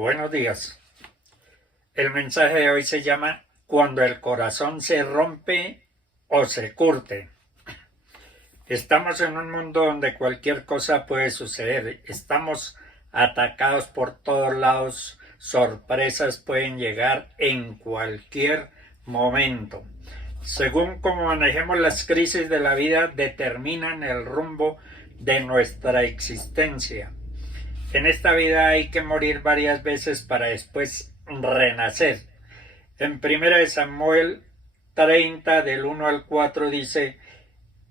Buenos días. El mensaje de hoy se llama Cuando el corazón se rompe o se curte. Estamos en un mundo donde cualquier cosa puede suceder. Estamos atacados por todos lados. Sorpresas pueden llegar en cualquier momento. Según cómo manejemos las crisis de la vida, determinan el rumbo de nuestra existencia. En esta vida hay que morir varias veces para después renacer. En 1 Samuel 30, del 1 al 4 dice: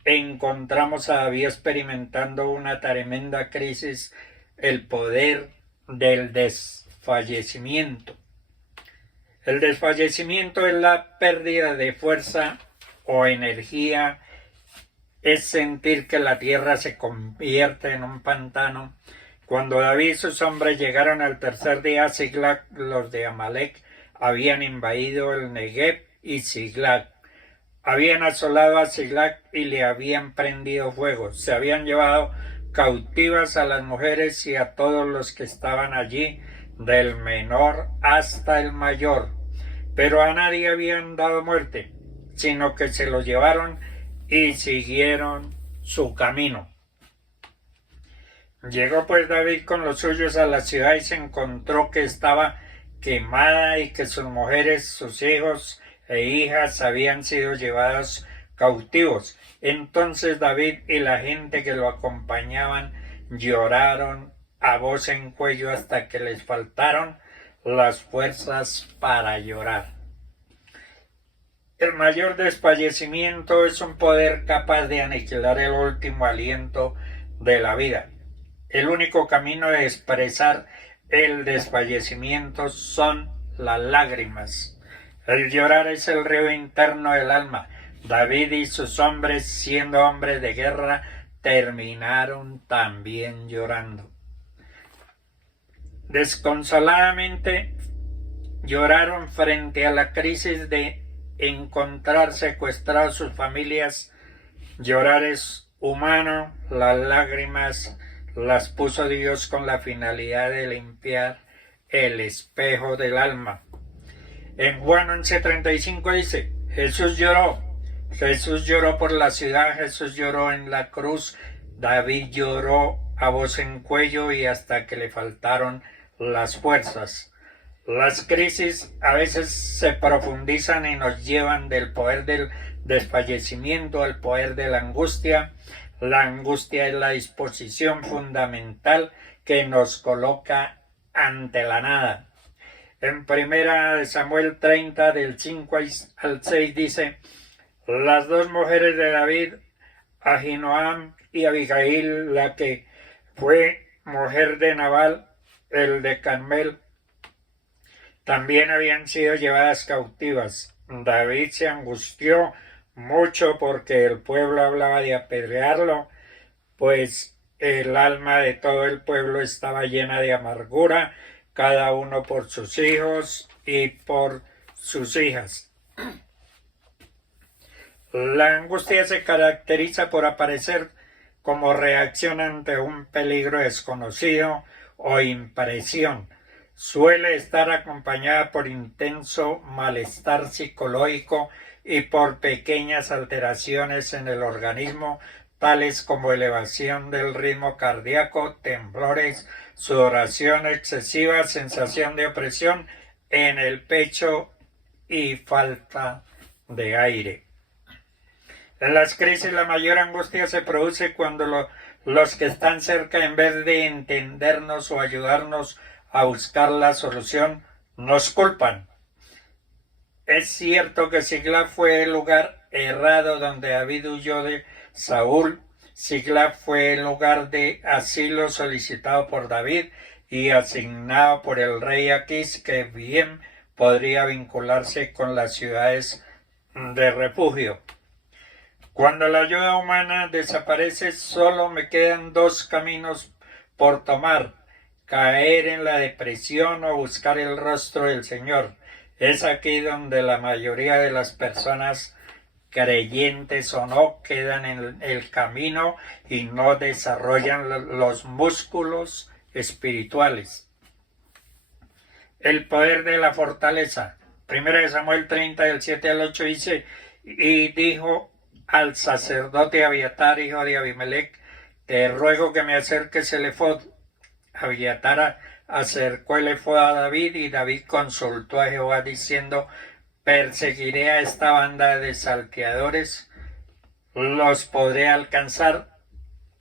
encontramos a David experimentando una tremenda crisis, el poder del desfallecimiento. El desfallecimiento es la pérdida de fuerza o energía, es sentir que la tierra se convierte en un pantano. Cuando David y sus hombres llegaron al tercer día a Siglag, los de Amalek habían invadido el Negev y Siglag. Habían asolado a Siglag y le habían prendido fuego. Se habían llevado cautivas a las mujeres y a todos los que estaban allí, del menor hasta el mayor. Pero a nadie habían dado muerte, sino que se los llevaron y siguieron su camino. Llegó pues David con los suyos a la ciudad y se encontró que estaba quemada y que sus mujeres, sus hijos e hijas habían sido llevados cautivos. Entonces David y la gente que lo acompañaban lloraron a voz en cuello hasta que les faltaron las fuerzas para llorar. El mayor desfallecimiento es un poder capaz de aniquilar el último aliento de la vida. El único camino de expresar el desfallecimiento son las lágrimas. El llorar es el río interno del alma. David y sus hombres, siendo hombres de guerra, terminaron también llorando. Desconsoladamente lloraron frente a la crisis de encontrar secuestrados sus familias. Llorar es humano, las lágrimas las puso Dios con la finalidad de limpiar el espejo del alma. En Juan 11:35 dice: Jesús lloró por la ciudad, Jesús lloró en la cruz, David lloró a voz en cuello y hasta que le faltaron las fuerzas. Las crisis a veces se profundizan y nos llevan del poder del desfallecimiento al poder de la angustia. La angustia es la disposición fundamental que nos coloca ante la nada. En 1 Samuel 30, del 5 al 6 dice: las dos mujeres de David, Ahinoam y Abigail, la que fue mujer de Nabal, el de Carmel, también habían sido llevadas cautivas. David se angustió mucho porque el pueblo hablaba de apedrearlo, pues el alma de todo el pueblo estaba llena de amargura, cada uno por sus hijos y por sus hijas. La angustia se caracteriza por aparecer como reacción ante un peligro desconocido o impresión. Suele estar acompañada por intenso malestar psicológico y por pequeñas alteraciones en el organismo, tales como elevación del ritmo cardíaco, temblores, sudoración excesiva, sensación de opresión en el pecho y falta de aire. En las crisis la mayor angustia se produce cuando los que están cerca, en vez de entendernos o ayudarnos a buscar la solución, nos culpan. Es cierto que Siglag fue el lugar errado donde David huyó de Saúl. Siglag fue el lugar de asilo solicitado por David y asignado por el rey Aquís, que bien podría vincularse con las ciudades de refugio. Cuando la ayuda humana desaparece, solo me quedan dos caminos por tomar: caer en la depresión o buscar el rostro del Señor. Es aquí donde la mayoría de las personas, creyentes o no, quedan en el camino y no desarrollan los músculos espirituales. el poder de la fortaleza. 1 Samuel 30, del 7 al 8 dice, y dijo al sacerdote Abiatar, hijo de Abimelech, te ruego que me acerques el efod. Abiatar acercó el efod a David, y David consultó a Jehová diciendo, perseguiré a esta banda de salteadores, los podré alcanzar.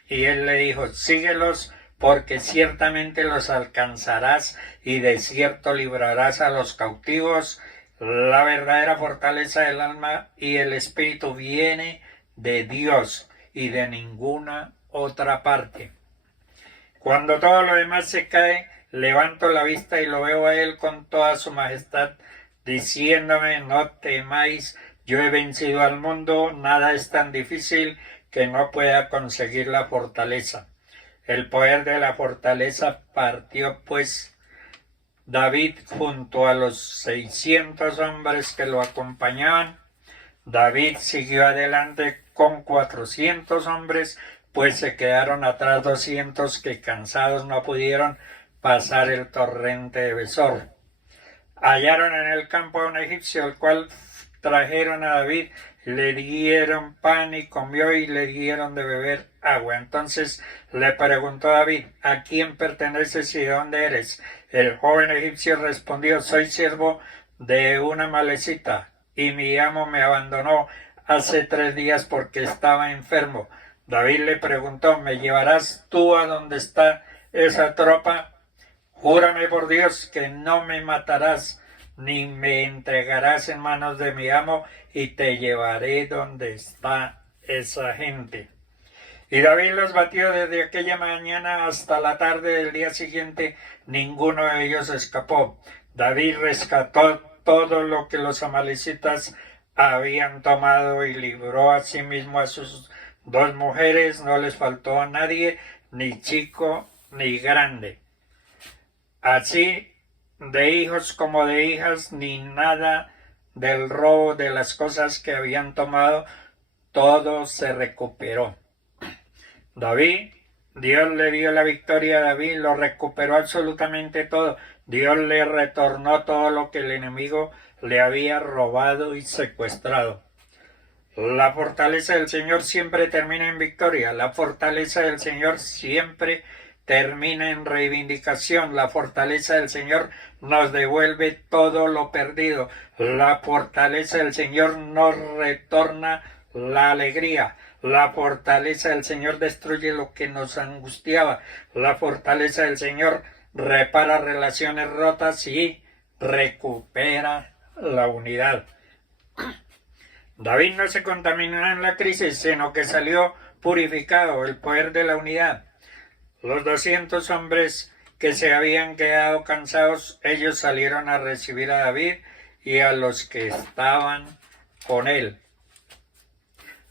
Y él le dijo, síguelos, porque ciertamente los alcanzarás, y de cierto librarás a los cautivos. La verdadera fortaleza del alma y el espíritu viene de Dios y de ninguna otra parte. Cuando todo lo demás se cae, levanto la vista y lo veo a él con toda su majestad, diciéndome, no temáis, yo he vencido al mundo, nada es tan difícil que no pueda conseguir la fortaleza. El poder de la fortaleza partió pues David junto a los 600 hombres que lo acompañaban. David siguió adelante con 400 hombres, pues se quedaron atrás 200 que cansados no pudieron pasar el torrente de Besor. Hallaron en el campo a un egipcio, al cual trajeron a David, le dieron pan y comió, y le dieron de beber agua. Entonces le preguntó David, ¿a quién perteneces y de dónde eres? El joven egipcio respondió, soy siervo de una malecita, y mi amo me abandonó hace 3 días porque estaba enfermo. David le preguntó, ¿me llevarás tú a donde está esa tropa? Júrame por Dios que no me matarás, ni me entregarás en manos de mi amo, y te llevaré donde está esa gente. Y David los batió desde aquella mañana hasta la tarde del día siguiente, ninguno de ellos escapó. David rescató todo lo que los amalecitas habían tomado y libró a sí mismo a sus 2 mujeres, no les faltó a nadie, ni chico ni grande. Así de hijos como de hijas, ni nada del robo de las cosas que habían tomado, todo se recuperó. Dios le dio la victoria a David, lo recuperó absolutamente todo. Dios le retornó todo lo que el enemigo le había robado y secuestrado. La fortaleza del Señor siempre termina en victoria. La fortaleza del Señor siempre termina en reivindicación. La fortaleza del Señor nos devuelve todo lo perdido. La fortaleza del Señor nos retorna la alegría. La fortaleza del Señor destruye lo que nos angustiaba. La fortaleza del Señor repara relaciones rotas y recupera la unidad. David no se contaminó en la crisis, sino que salió purificado. El poder de la unidad. Los 200 hombres que se habían quedado cansados, ellos salieron a recibir a David y a los que estaban con él.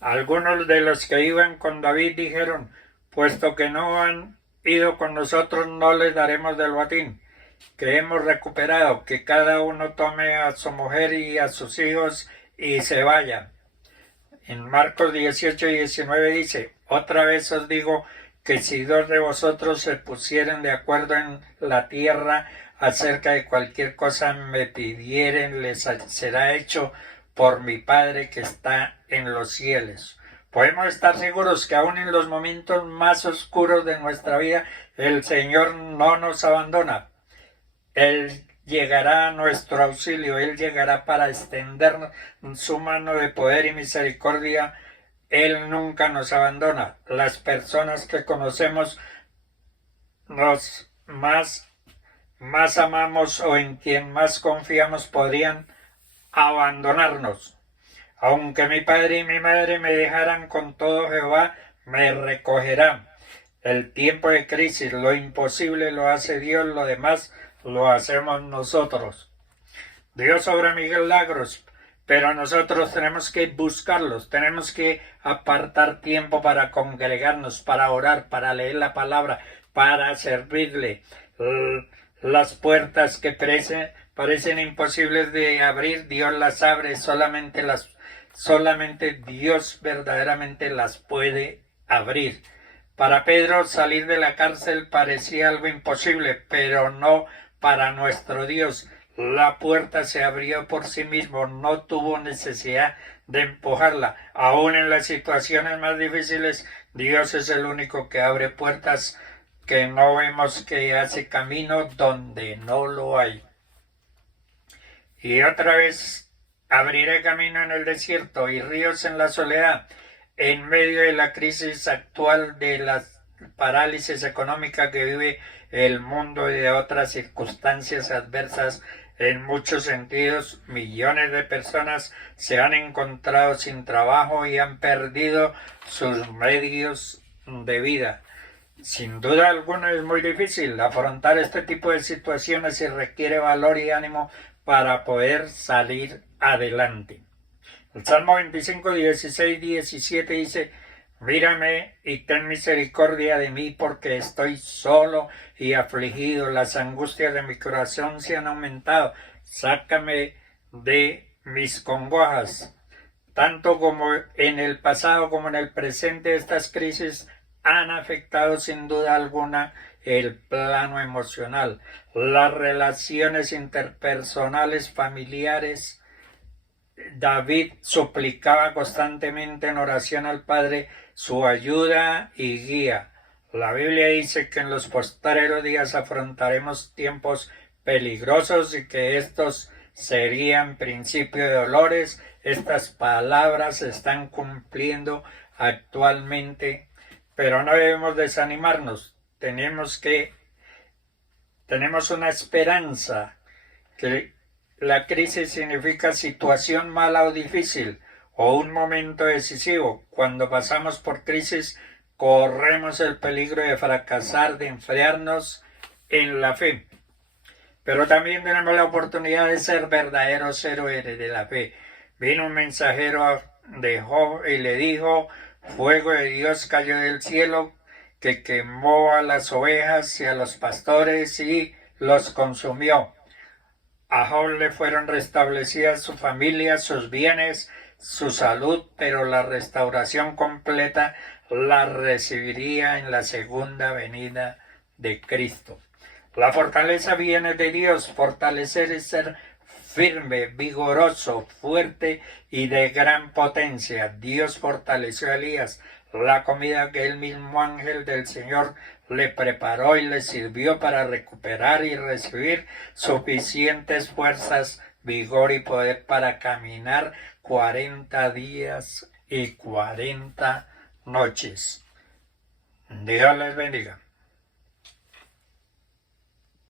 Algunos de los que iban con David dijeron, puesto que no han ido con nosotros, no les daremos del botín que hemos recuperado, que cada uno tome a su mujer y a sus hijos y se vaya. En Marcos 18 y 19 dice, otra vez os digo que si 2 de vosotros se pusieren de acuerdo en la tierra acerca de cualquier cosa me pidieren, les será hecho por mi Padre que está en los cielos. Podemos estar seguros que aún en los momentos más oscuros de nuestra vida, el Señor no nos abandona. Él llegará a nuestro auxilio, Él llegará para extender su mano de poder y misericordia. Él nunca nos abandona. Las personas que conocemos nos más amamos o en quien más confiamos podrían abandonarnos. Aunque mi padre y mi madre me dejaran, con todo Jehová me recogerá. El tiempo de crisis, lo imposible lo hace Dios, lo demás lo hacemos nosotros. Dios obra milagros, pero nosotros tenemos que buscarlos, tenemos que apartar tiempo para congregarnos, para orar, para leer la palabra, para servirle. Las puertas que parecen imposibles de abrir, Dios las abre, solamente Dios verdaderamente las puede abrir. Para Pedro salir de la cárcel parecía algo imposible, pero no para nuestro Dios. La puerta se abrió por sí mismo, no tuvo necesidad de empujarla. Aún en las situaciones más difíciles, Dios es el único que abre puertas, que no vemos, que hace camino donde no lo hay. Y otra vez abriré camino en el desierto y ríos en la soledad. En medio de la crisis actual, de la parálisis económica que vive el mundo y de otras circunstancias adversas, en muchos sentidos, millones de personas se han encontrado sin trabajo y han perdido sus medios de vida. Sin duda alguna es muy difícil afrontar este tipo de situaciones y requiere valor y ánimo para poder salir adelante. El Salmo 25, 16, 17 dice: mírame y ten misericordia de mí, porque estoy solo y afligido. Las angustias de mi corazón se han aumentado. Sácame de mis congojas. Tanto como en el pasado como en el presente, estas crisis han afectado sin duda alguna el plano emocional, las relaciones interpersonales, familiares. David suplicaba constantemente en oración al Padre su ayuda y guía. La Biblia dice que en los postreros días afrontaremos tiempos peligrosos y que estos serían principio de dolores. Estas palabras se están cumpliendo actualmente, pero no debemos desanimarnos. Tenemos una esperanza, que la crisis significa situación mala o difícil o un momento decisivo. Cuando pasamos por crisis, corremos el peligro de fracasar, de enfriarnos en la fe. Pero también tenemos la oportunidad de ser verdaderos héroes de la fe. Vino un mensajero de Job y le dijo: fuego de Dios cayó del cielo, que quemó a las ovejas y a los pastores y los consumió. A Job le fueron restablecidas su familia, sus bienes, su salud, pero la restauración completa la recibiría en la segunda venida de Cristo. La fortaleza viene de Dios. Fortalecer es ser firme, vigoroso, fuerte y de gran potencia. Dios fortaleció a Elías. La comida que el mismo ángel del Señor le preparó y le sirvió para recuperar y recibir suficientes fuerzas, vigor y poder para caminar 40 días y 40 noches. Dios les bendiga.